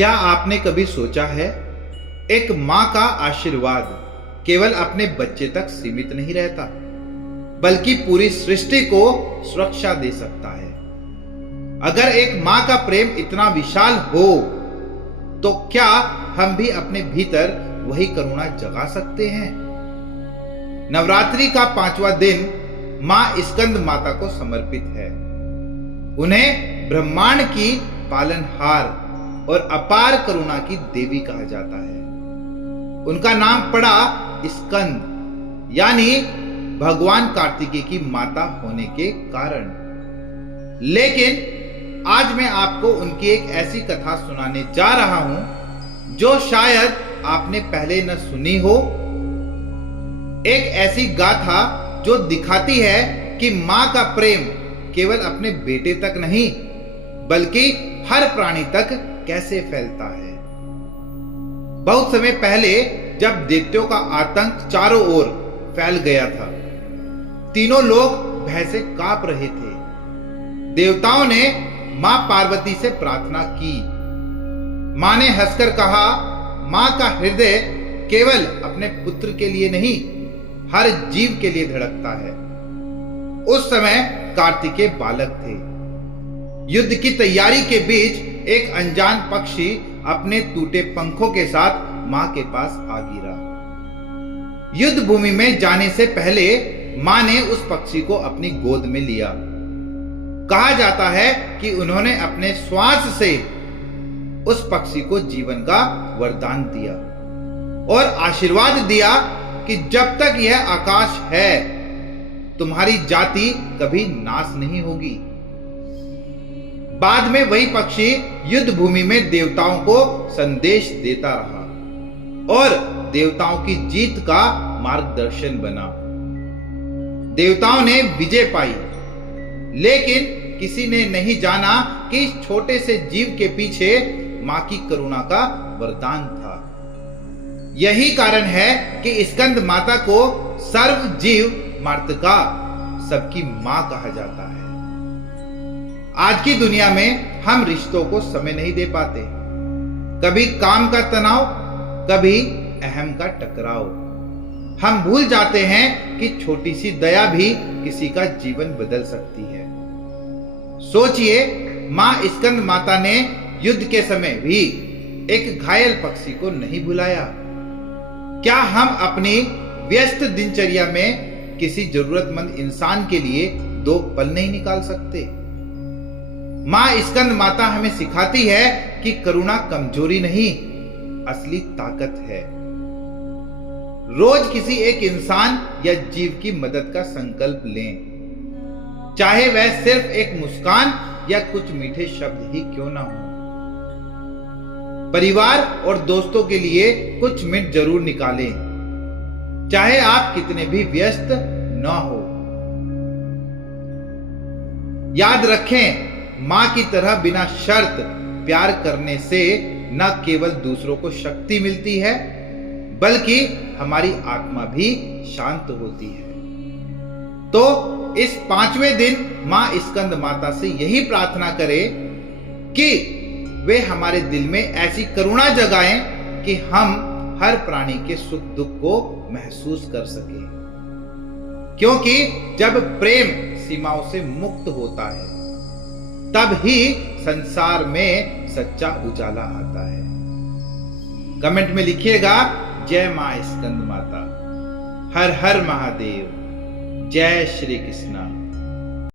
क्या आपने कभी सोचा है, एक मां का आशीर्वाद केवल अपने बच्चे तक सीमित नहीं रहता, बल्कि पूरी सृष्टि को सुरक्षा दे सकता है। अगर एक मां का प्रेम इतना विशाल हो, तो क्या हम भी अपने भीतर वही करुणा जगा सकते हैं? नवरात्रि का 5वां दिन मां स्कंद माता को समर्पित है। उन्हें ब्रह्मांड की पालनहार और अपार करुणा की देवी कहा जाता है। उनका नाम पड़ा स्कंद, यानी भगवान कार्तिकेय की माता होने के कारण। लेकिन आज मैं आपको उनकी एक ऐसी कथा सुनाने जा रहा हूं जो शायद आपने पहले न सुनी हो। एक ऐसी गाथा जो दिखाती है कि मां का प्रेम केवल अपने बेटे तक नहीं, बल्कि हर प्राणी तक कैसे फैलता है। बहुत समय पहले जब दैत्यों का आतंक चारों ओर फैल गया था, तीनों लोग भय से कांप रहे थे। देवताओं ने मां पार्वती से प्रार्थना की। मां ने हंसकर कहा, मां का हृदय केवल अपने पुत्र के लिए नहीं, हर जीव के लिए धड़कता है। उस समय कार्तिकेय बालक थे। युद्ध की तैयारी के बीच एक अनजान पक्षी अपने टूटे पंखों के साथ मां के पास आ गिरा। युद्ध भूमि में जाने से पहले मां ने उस पक्षी को अपनी गोद में लिया। कहा जाता है कि उन्होंने अपने श्वास से उस पक्षी को जीवन का वरदान दिया और आशीर्वाद दिया कि जब तक यह आकाश है, तुम्हारी जाति कभी नाश नहीं होगी। बाद में वही पक्षी युद्ध भूमि में देवताओं को संदेश देता रहा और देवताओं की जीत का मार्गदर्शन बना। देवताओं ने विजय पाई, लेकिन किसी ने नहीं जाना कि इस छोटे से जीव के पीछे मां की करुणा का वरदान था। यही कारण है कि स्कंद माता को सर्व जीव मातृका, सबकी मां कहा जाता है। आज की दुनिया में हम रिश्तों को समय नहीं दे पाते। कभी काम का तनाव, कभी अहम का टकराव। हम भूल जाते हैं कि छोटी सी दया भी किसी का जीवन बदल सकती है। सोचिए, मां स्कंद माता ने युद्ध के समय भी एक घायल पक्षी को नहीं भुलाया। क्या हम अपनी व्यस्त दिनचर्या में किसी जरूरतमंद इंसान के लिए 2 पल नहीं निकाल सकते? मां स्कंद माता हमें सिखाती है कि करुणा कमजोरी नहीं, असली ताकत है। रोज किसी एक इंसान या जीव की मदद का संकल्प लें, चाहे वह सिर्फ एक मुस्कान या कुछ मीठे शब्द ही क्यों ना हो। परिवार और दोस्तों के लिए कुछ मिनट जरूर निकालें, चाहे आप कितने भी व्यस्त न हो। याद रखें, मां की तरह बिना शर्त प्यार करने से न केवल दूसरों को शक्ति मिलती है, बल्कि हमारी आत्मा भी शांत होती है। तो इस 5वें दिन मां स्कंद माता से यही प्रार्थना करें कि वे हमारे दिल में ऐसी करुणा जगाएं कि हम हर प्राणी के सुख दुख को महसूस कर सकें। क्योंकि जब प्रेम सीमाओं से मुक्त होता है, तब ही संसार में सच्चा उजाला आता है। कमेंट में लिखिएगा, जय मां स्कंद माता, हर हर महादेव, जय श्री कृष्णा।